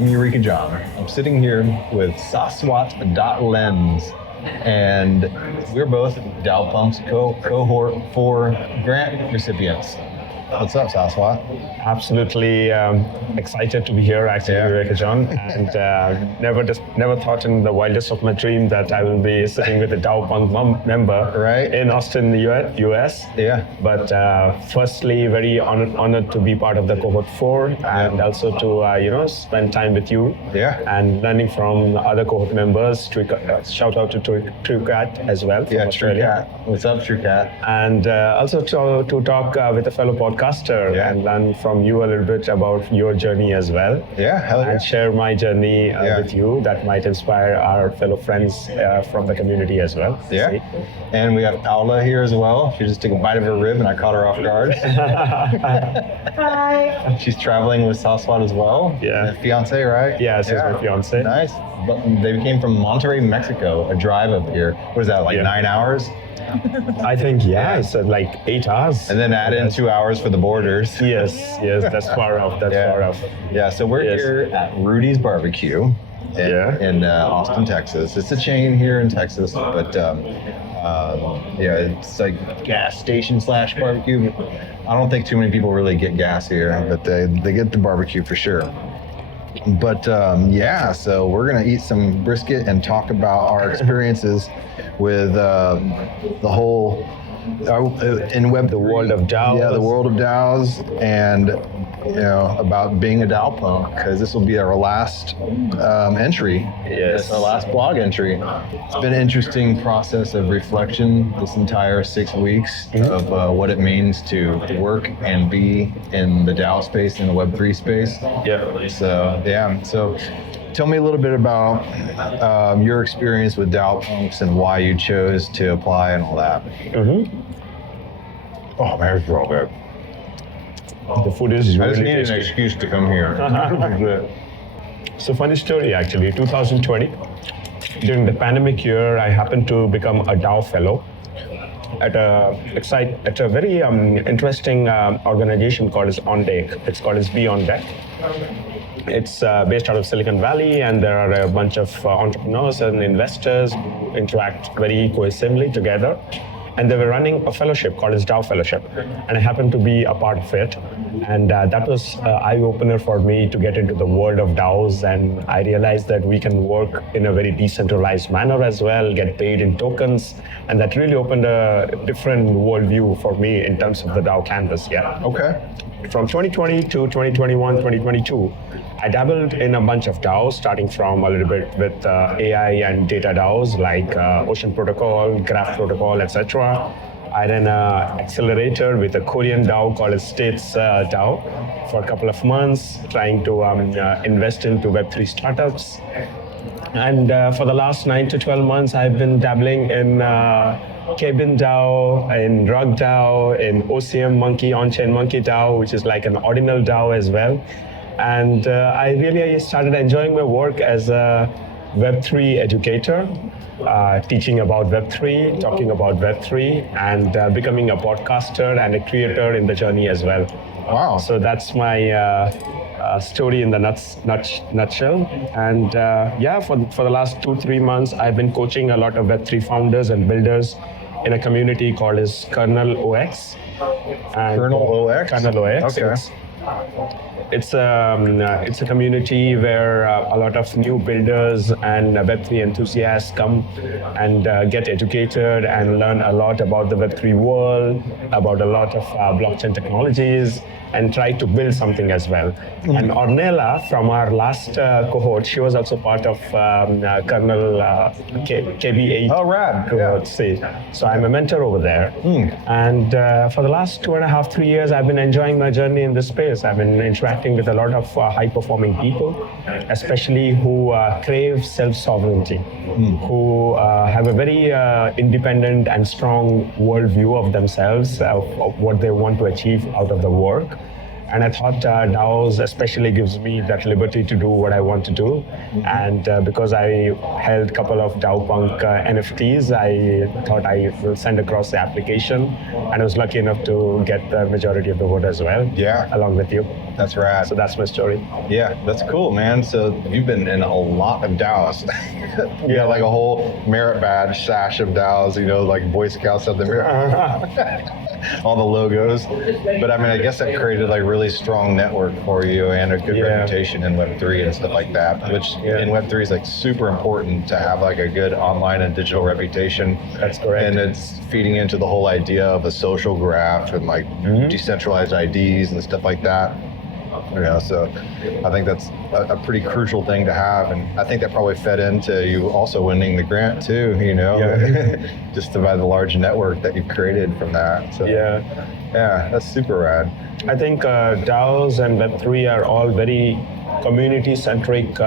I'm Eureka John. I'm sitting here with Saswat.lens, and we're both DAO Punks cohort 4 grant recipients. What's up, Saswat? Absolutely excited to be here, actually, Eureka John, and never thought in the wildest of my dream that I will be sitting with a DAO Punk member in Austin, US. Yeah. But firstly, very honored to be part of the cohort 4, and also to spend time with you. Yeah. And learning from other cohort members. Shout out to TrueCat as well. Yeah, Australia. TrueCat. What's up, TrueCat? And also to talk with a fellow podcaster and learn from you a little bit about your journey as well. Yeah, hell yeah. And share my journey with you that might inspire our fellow friends from the community as well. Yeah. And we have Paula here as well. She just took a bite of her rib and I caught her off guard. Hi. She's traveling with Saswat as well. Yeah. Fiance, right? Yeah, she's my fiance. Nice. But they came from Monterrey, Mexico, a drive up here. What is that, 9 hours? I think, it's like 8 hours. And then add in 2 hours for the borders. Yes, that's far off. Far off. Yeah, so we're here at Rudy's Barbecue in Austin, Texas. It's a chain here in Texas, but it's like gas station / barbecue. I don't think too many people really get gas here, but they get the barbecue for sure. But so we're gonna eat some brisket and talk about our experiences with the whole in web, the world of DAOs. Yeah, the world of DAOs, and about being a DAO punk, because this will be our last entry. Yes, our last blog entry. It's been an interesting process of reflection this entire 6 weeks of what it means to work and be in the DAO space, in the Web3 space. Yeah. So tell me a little bit about your experience with DAO punks and why you chose to apply and all that. Oh man, it's wrong, man. The food is really I just needed tasty. an excuse to come here. So funny story, actually. 2020, during the pandemic year, I happened to become a DAO fellow at a very interesting organization called On Deck. It's called Be On Deck. It's based out of Silicon Valley, and there are a bunch of entrepreneurs and investors who interact very cohesively together. And they were running a fellowship called DAO Fellowship, and I happened to be a part of it. And that was an eye-opener for me to get into the world of DAOs, and I realized that we can work in a very decentralized manner as well, get paid in tokens, and that really opened a different worldview for me in terms of the DAO canvas. Okay. From 2020 to 2021, 2022, I dabbled in a bunch of DAOs, starting from a little bit with AI and data DAOs like Ocean Protocol, Graph Protocol, etc. I ran an accelerator with a Korean DAO called States DAO for a couple of months, trying to invest into Web3 startups. And for the last 9 to 12 months, I've been dabbling in Cabin DAO, in Rug DAO, in OCM Monkey, On-Chain Monkey DAO, which is like an ordinal DAO as well. And I really started enjoying my work as a Web3 educator, teaching about Web3, talking about Web3, and becoming a podcaster and a creator in the journey as well. Wow. So that's my story in the nutshell. And for the last 2-3 months, I've been coaching a lot of Web3 founders and builders in a community called Kernel OX. Kernel OX? Kernel OX. Okay. It's a community where a lot of new builders and Web3 enthusiasts come and get educated and learn a lot about the Web3 world, about a lot of blockchain technologies, and try to build something as well. And Ornella, from our last cohort, she was also part of Kernel KB8 Oh, rad. cohort. So I'm a mentor over there. And for the last 2.5-3 years, I've been enjoying my journey in this space. I've been interacting with a lot of high-performing people, especially who crave self-sovereignty, who have a very independent and strong worldview of themselves, of what they want to achieve out of the work. And I thought DAOs especially gives me that liberty to do what I want to do. And because I held a couple of DAO Punk NFTs, I thought I will send across the application. And I was lucky enough to get the majority of the vote as well. Yeah. Along with you. That's rad. So that's my story. Yeah, that's cool, man. So you've been in a lot of DAOs. You got like a whole merit badge sash of DAOs, like Boy Scouts up there. All the logos. But I mean, I guess that created like really strong network for you and a good reputation in Web3 and stuff like that, which in Web3 is like super important to have like a good online and digital reputation. That's correct. And it's feeding into the whole idea of a social graph and like decentralized IDs and stuff like that. So I think that's a pretty crucial thing to have, and I think that probably fed into you also winning the grant too, just by the large network that you've created from that. So yeah, that's super rad. I think DAOs and Web3 are all very community-centric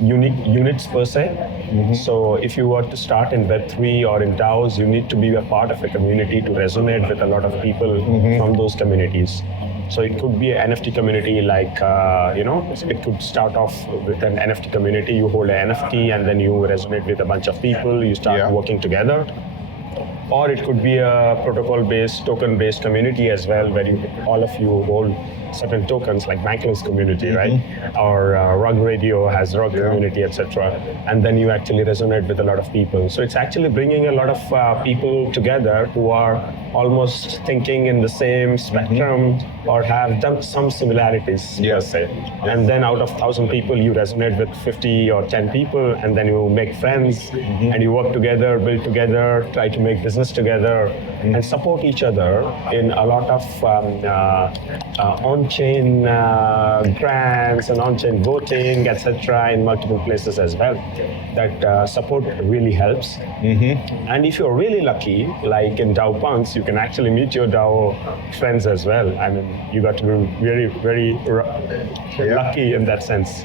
units per se. So if you were to start in Web3 or in DAOs, you need to be a part of a community to resonate with a lot of people from those communities. So it could be an NFT community like, it could start off with an NFT community. You hold an NFT and then you resonate with a bunch of people, you start working together. Or it could be a protocol-based, token-based community as well, where all of you hold certain tokens, like Bankless community, right? Or Rug Radio has Rug community, etc. And then you actually resonate with a lot of people. So it's actually bringing a lot of people together who are almost thinking in the same spectrum or have done some similarities, per se. And then out of 1,000 people, you resonate with 50 or 10 people, and then you make friends, and you work together, build together, try to make business together, and support each other in a lot of on-chain grants and on-chain voting, etc., in multiple places as well. That support really helps. And if you're really lucky, like in DAO Punks, you can actually meet your DAO friends as well. I mean, you got to be very, very lucky in that sense.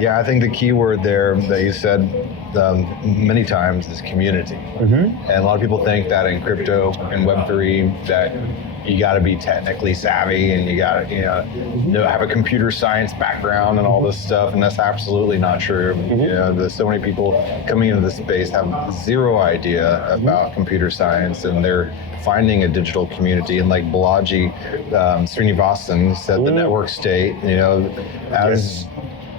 Yeah, I think the key word there that you said many times is community. And a lot of people think that in crypto and Web3 that you got to be technically savvy and you got to have a computer science background and all this stuff, and that's absolutely not true. There's so many people coming into this space have zero idea about computer science, and they're finding a digital community. And like Balaji Srinivasan said, the network state, as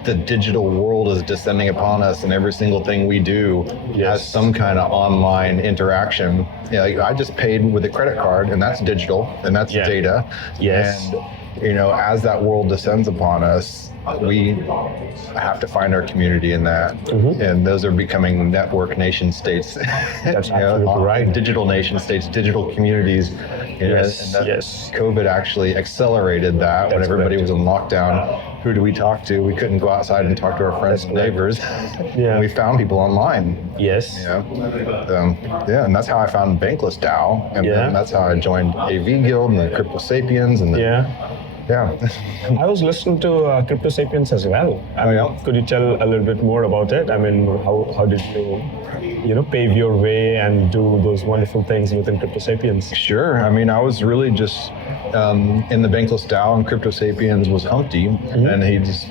the digital world is descending upon us and every single thing we do has some kind of online interaction. I just paid with a credit card, and that's digital and that's data. And as that world descends upon us, we have to find our community in that. And those are becoming network nation states. That's absolutely right. Digital nation states, digital communities. COVID actually accelerated that. When everybody was in lockdown. Who do we talk to? We couldn't go outside and talk to our friends and neighbors. And we found people online. And that's how I found Bankless DAO. And then that's how I joined AV Guild and the Crypto Sapiens. And I was listening to Crypto Sapiens as well. Could you tell a little bit more about it? I mean, how did you pave your way and do those wonderful things within Crypto Sapiens? Sure. I mean, I was really just in the Bankless DAO, and Crypto Sapiens was Humpty, and he just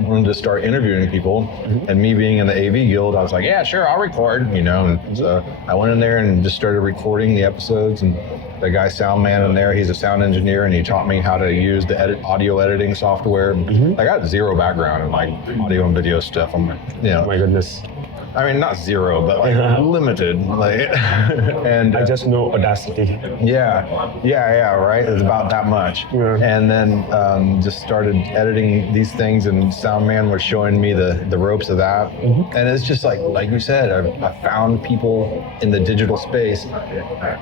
wanted to start interviewing people. And me being in the AV Guild, I was like, yeah, sure, I'll record, And so I went in there and just started recording the episodes. And the guy sound man in there, he's a sound engineer, and he taught me how to use the audio editing software. I got zero background in like audio and video stuff. Oh my goodness. I mean, not zero, but like limited. And I just know Audacity. Right. It's about that much. And then just started editing these things, and Soundman was showing me the ropes of that. And it's just like you said, I found people in the digital space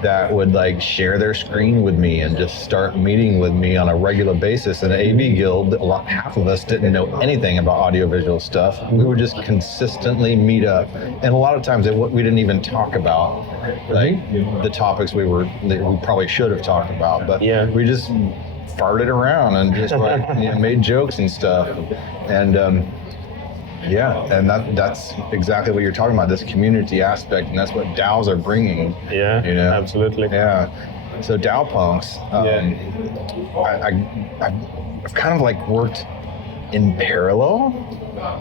that would like share their screen with me and just start meeting with me on a regular basis. In an AV Guild, half of us didn't know anything about audiovisual stuff. We would just consistently meet up. And a lot of times we didn't even talk about like the topics that we probably should have talked about, but we just farted around and just made jokes and stuff. And and that's exactly what you're talking about, this community aspect, and that's what DAOs are bringing. Absolutely. So DAO punks, I've kind of like worked in parallel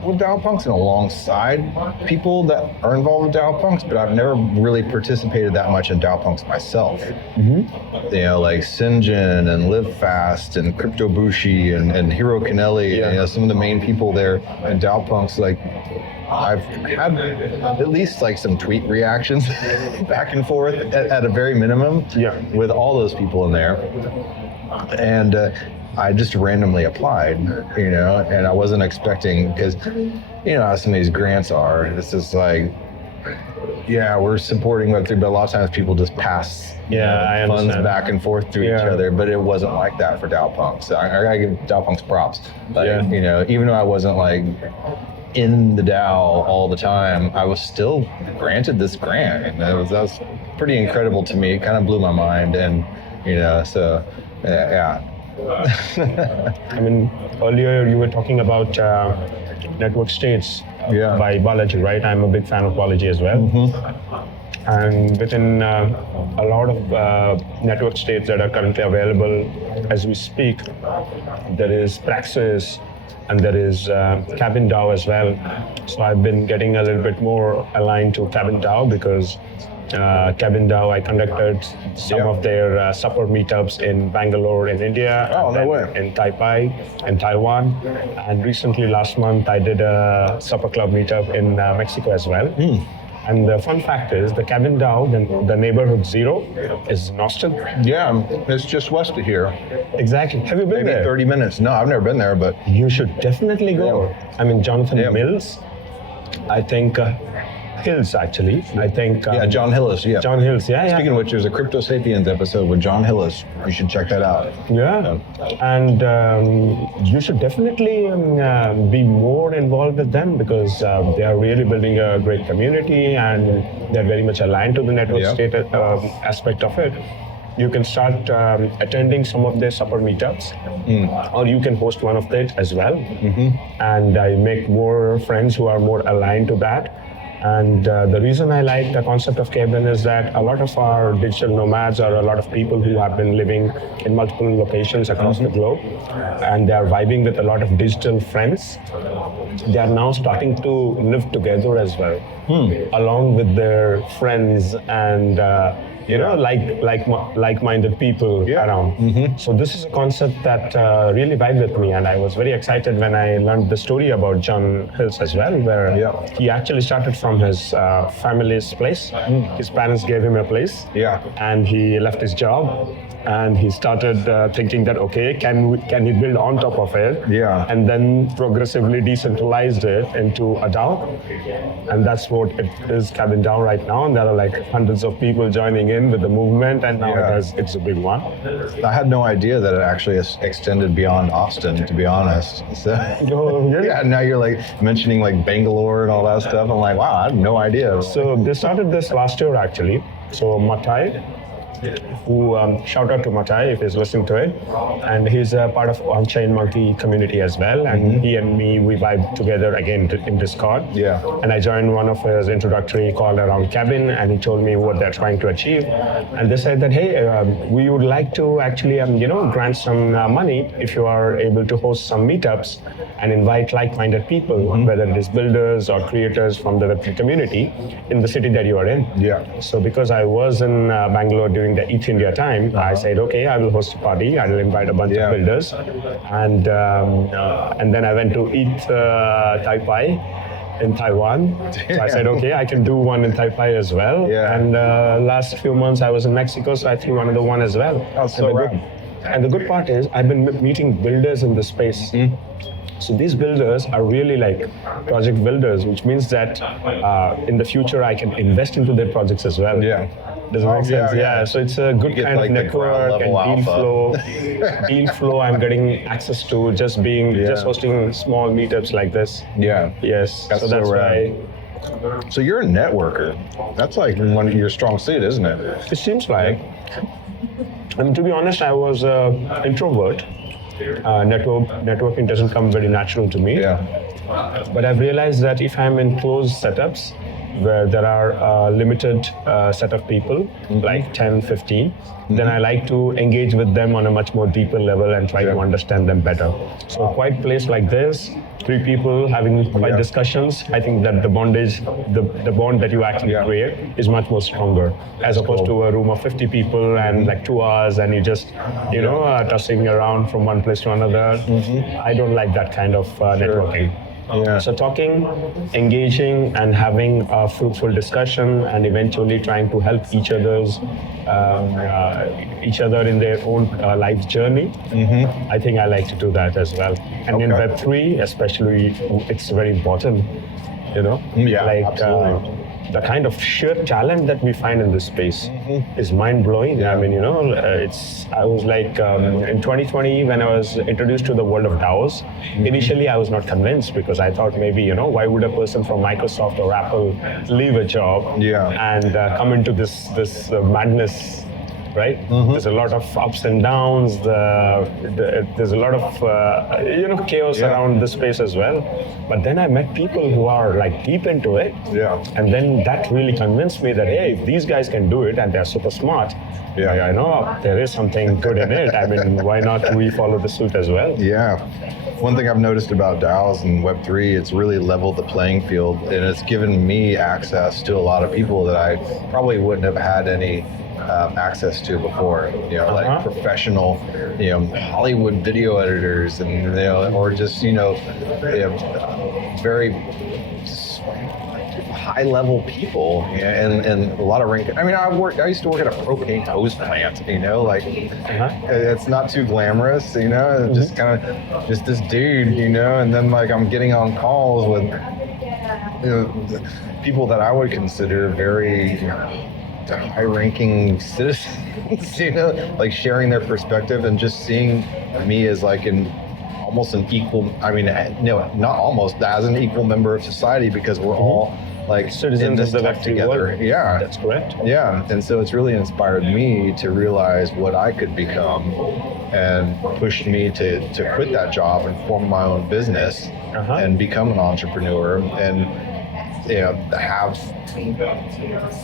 with DAO punks and alongside people that are involved with DAO punks, but I've never really participated that much in DAO punks myself. Mm-hmm. You know, like Sinjin and Live Fast and Crypto Bushi and Hiro Kanelli, you know, some of the main people there in DAO punks. Like, I've had at least like some tweet reactions back and forth at a very minimum with all those people in there. And I just randomly applied, you know, and I wasn't expecting, because, you know how some of these grants are. It's just like, yeah, we're supporting Web3, but a lot of times people just pass funds back and forth to each other, but it wasn't like that for DAO punks. So I gotta give DAO punks props. Like, you know, even though I wasn't like in the DAO all the time, I was still granted this grant, and that was pretty incredible to me. It kind of blew my mind, and you know, so yeah. I mean, earlier you were talking about network states by Balaji, right? I'm a big fan of Balaji as well. Mm-hmm. And within a lot of network states that are currently available as we speak, there is Praxis, and there is Cabin DAO as well. So I've been getting a little bit more aligned to Cabin DAO, because Cabin DAO, I conducted some of their supper meetups in Bangalore in India, in Taipei in Taiwan, and recently last month I did a supper club meetup in Mexico as well. And the fun fact is, the Cabin DAO, the neighborhood 0, is in Austin. Yeah, it's just west of here. Exactly. Have you been there? Maybe 30 minutes. No, I've never been there, but you should definitely go. I mean, Jonathan Mills, I think. Hills, actually. I think. John Hillis. Yeah. John Hillis. Yeah. Speaking of which, there's a Crypto Sapiens episode with John Hillis. You should check that out. Yeah. And you should definitely be more involved with them, because they are really building a great community, and they're very much aligned to the network state aspect of it. You can start attending some of their supper meetups, or you can host one of it as well. Mm-hmm. And I make more friends who are more aligned to that. And the reason I like the concept of Cabin is that a lot of our digital nomads are a lot of people who have been living in multiple locations across the globe, and they are vibing with a lot of digital friends. They are now starting to live together as well, along with their friends and you know, like-minded people around. Mm-hmm. So this is a concept that really vibed with me, and I was very excited when I learned the story about John Hills as well, where he actually started from his family's place. His parents gave him a place, and he left his job, and he started thinking that, okay, can he build on top of it? And then progressively decentralized it into a DAO, and that's what it is, Cabin DAO right now. And there are like hundreds of people joining in with the movement, and now it's a big one. I had no idea that it actually extended beyond Austin, to be honest. So, now you're like mentioning like Bangalore and all that stuff. I'm like, wow, I had no idea. So they started this last year, actually. So Matai, who shout out to Matai if he's listening to it, and he's a part of on-chain monkey community as well, and he and me, we vibe together again in Discord. And I joined one of his introductory call around Cabin, and he told me what they're trying to achieve, and they said that, hey, we would like to actually grant some money if you are able to host some meetups and invite like-minded people, whether it is builders or creators from the Web3 community in the city that you are in. So because I was in Bangalore during the ETH India time, I said, okay, I will host a party. I will invite a bunch of builders, and then I went to ETH Taipei in Taiwan. So I said, okay, I can do one in Taipei as well. And last few months I was in Mexico, so I threw another one as well. And the good part is I've been meeting builders in the space. So these builders are really like project builders, which means that in the future I can invest into their projects as well. Does it make sense? So it's a good kind of network and deal flow I'm getting access to just hosting small meetups like this. So that's why. So you're a networker. That's like one of your strong suit, isn't it? It seems like. I mean, to be honest, I was an introvert. Networking doesn't come very natural to me. But I've realized that if I'm in closed setups, where there are a limited set of people, like 10, 15, then I like to engage with them on a much more deeper level and try to understand them better. So a quiet place like this, 3 people having quiet discussions, I think that the bondage, the bond that you actually create is much more stronger, as opposed to a room of 50 people and like 2 hours and you just, tossing around from one place to another. I don't like that kind of networking. Yeah. So talking, engaging, and having a fruitful discussion, and eventually trying to help each other in their own life journey. I think I like to do that as well. And in Web3, especially, it's very important. Absolutely. The kind of sheer talent that we find in this space is mind-blowing. I mean, I was like, in 2020, when I was introduced to the world of DAOs, initially I was not convinced because I thought maybe, why would a person from Microsoft or Apple leave a job and come into this madness, right? There's a lot of ups and downs. There's a lot of chaos around this space as well. But then I met people who are like deep into it. And then that really convinced me that, hey, if these guys can do it and they're super smart, I know there is something good in it. I mean, why not we follow the suit as well? Yeah. One thing I've noticed about DAOs and Web3, it's really leveled the playing field, and it's given me access to a lot of people that I probably wouldn't have had any access to before, like professional, Hollywood video editors, and or just very high-level people, and a lot of rank. I mean, I used to work at a propane hose plant. It's not too glamorous, just kind of just this dude, and then like I'm getting on calls with people that I would consider very high-ranking citizens, like sharing their perspective and just seeing me as like almost an equal. I mean, no, not almost, as an equal member of society, because we're all like citizens of the Web3 together. world. Yeah, that's correct. Yeah, and so it's really inspired me to realize what I could become, and pushed me to quit that job and form my own business and become an entrepreneur and have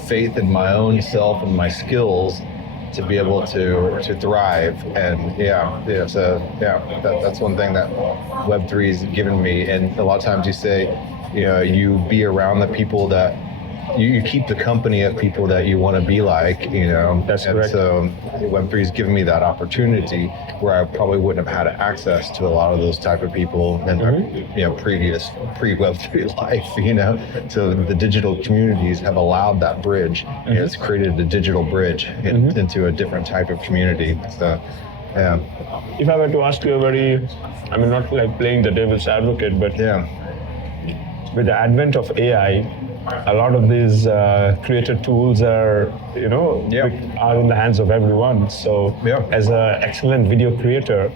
faith in my own self and my skills to be able to thrive. And that's one thing that Web3 has given me. And a lot of times you say, you be around the people that you keep the company of people that you want to be like, That's and correct. so Web3 has given me that opportunity where I probably wouldn't have had access to a lot of those type of people in my, previous pre-Web3 life, So the digital communities have allowed that bridge. It's created a digital bridge into a different type of community. So, yeah. If I were to ask you not like playing the devil's advocate, but with the advent of AI, a lot of these creator tools are, are in the hands of everyone. So as an excellent video creator,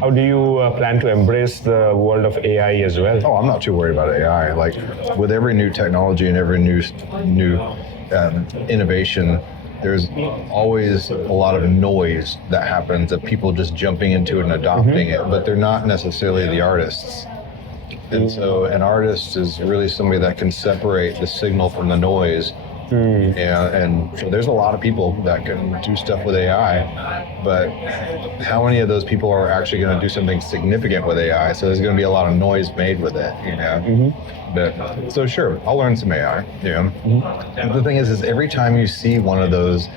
how do you plan to embrace the world of AI as well? Oh, I'm not too worried about AI. Like with every new technology and every new innovation, there's always a lot of noise that happens of people just jumping into it and adopting it, but they're not necessarily the artists. And so an artist is really somebody that can separate the signal from the noise. And so there's a lot of people that can do stuff with AI, but how many of those people are actually going to do something significant with AI? So there's going to be a lot of noise made with it, But so sure, I'll learn some AI. And the thing is every time you see one of those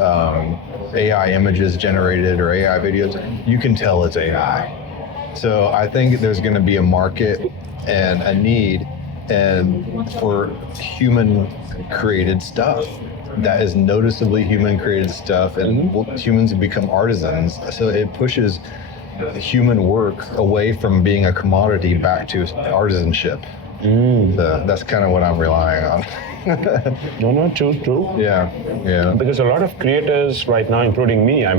AI images generated or AI videos, you can tell it's AI. So I think there's going to be a market and a need for human-created stuff that is noticeably human-created stuff, and humans have become artisans. So it pushes human work away from being a commodity back to artisanship. So that's kind of what I'm relying on. No, true. Yeah. Because a lot of creators right now, including me, I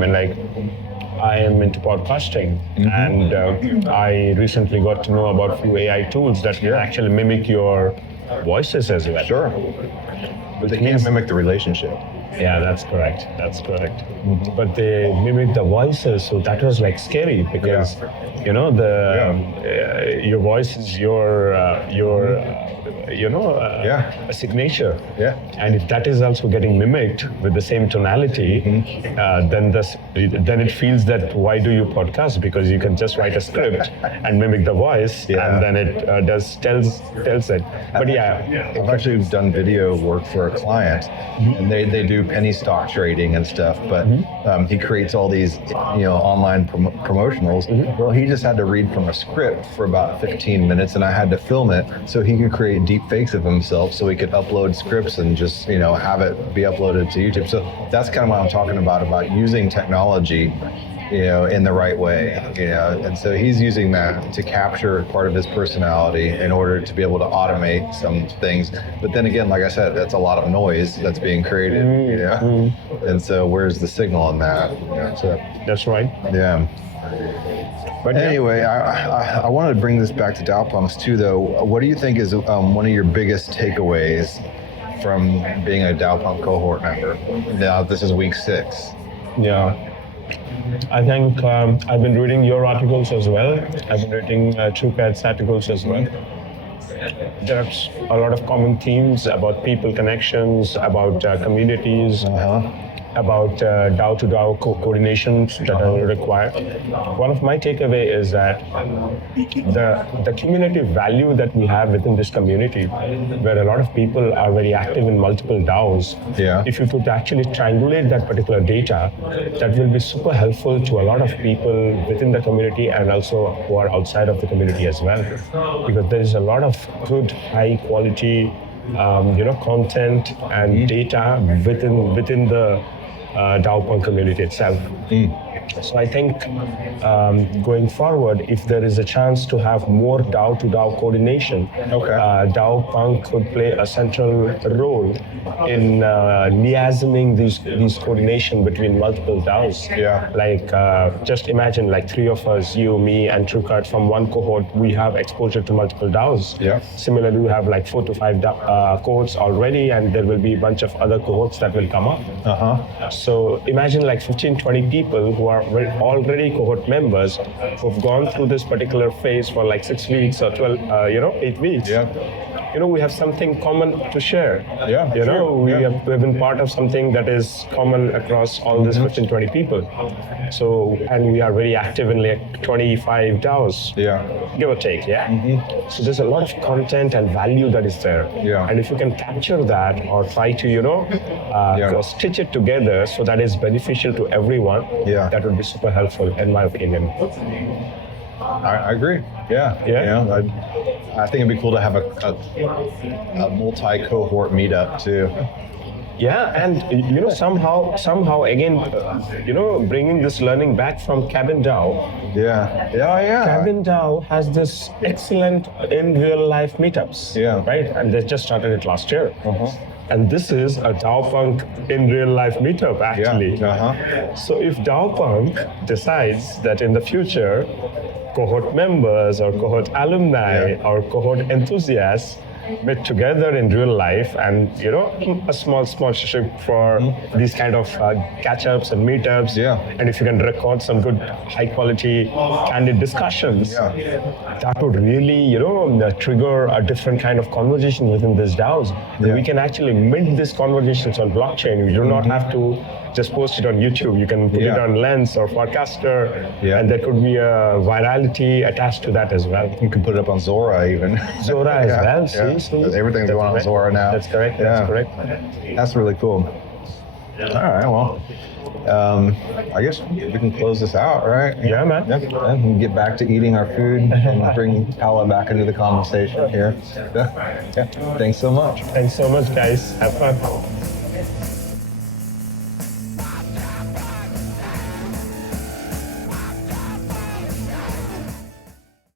am into podcasting, and I recently got to know about a few AI tools that can actually mimic your voices as well. Sure. But they can't mimic the relationship. Yeah, that's correct. But they mimic the voices, so that was like scary because your voice is your a signature. Yeah. And if that is also getting mimicked with the same tonality, then it feels that why do you podcast? Because you can just write a script and mimic the voice, and then it tells it. But I've actually done video work for a client, and they do penny stock trading and stuff. But he creates all these online promotionals. Well, he just had to read from a script for about 15 minutes, and I had to film it so he could create deep fakes of himself, so he could upload scripts and just have it be uploaded to YouTube. So that's kind of what I'm talking about using technology in the right way, and so he's using that to capture part of his personality in order to be able to automate some things. But then again, like I said, that's a lot of noise that's being created, and so where's the signal in that? So that's right. Yeah. But anyway, I wanted to bring this back to DAO Punks too, though. What do you think is one of your biggest takeaways from being a DAO Punk cohort member? Now, this is week 6. Yeah. I think I've been reading your articles as well. I've been reading TrueCat's articles as well. There's a lot of common themes about people connections, about communities, about DAO to DAO coordinations that are required. One of my takeaway is that the community value that we have within this community, where a lot of people are very active in multiple DAOs, if you could actually triangulate that particular data, that will be super helpful to a lot of people within the community and also who are outside of the community as well. Because there is a lot of good, high quality content and data within the DAO Punk community itself. So I think going forward, if there is a chance to have more DAO to DAO coordination, DAO Punk could play a central role in liaisoning these coordination between multiple DAOs. Like just imagine like 3 of us, you, me, and TrueCut from one cohort, we have exposure to multiple DAOs. Similarly, we have like 4 to 5 cohorts already, and there will be a bunch of other cohorts that will come up. So imagine like 15, 20 people who are already cohort members who've gone through this particular phase for like 6 weeks or 12, 8 weeks. We have something common to share. We have been part of something that is common across all these 15, 20 people. So, and we are very active in like 25 DAOs, give or take, So there's a lot of content and value that is there. And if you can capture that or try to, stitch it together so that is beneficial to everyone, that would be super helpful in my opinion. I agree. I think it'd be cool to have a multi-cohort meetup too. And somehow again, bringing this learning back from Cabin DAO. Cabin DAO has this excellent in real life meetups. Right, and they just started it last year. And this is a DAO Punk in real life meetup actually. So if DAO Punk decides that in the future, cohort members or cohort alumni or cohort enthusiasts met together in real life and a small sponsorship for these kind of catch-ups and meetups, and if you can record some good high quality candid discussions, that would really trigger a different kind of conversation within these DAOs. We can actually mint these conversations on blockchain. We do not have to just post it on YouTube. You can put it on Lens or Forecaster, and there could be a virality attached to that as well. You can put it up on Zora even. Zora as well. See? Everything's going on Zora now. That's correct. That's correct. That's really cool. All right. Well, I guess we can close this out, right? Yeah, man. And get back to eating our food and bring Paula back into the conversation here. Thanks so much. Thanks so much, guys. Have fun.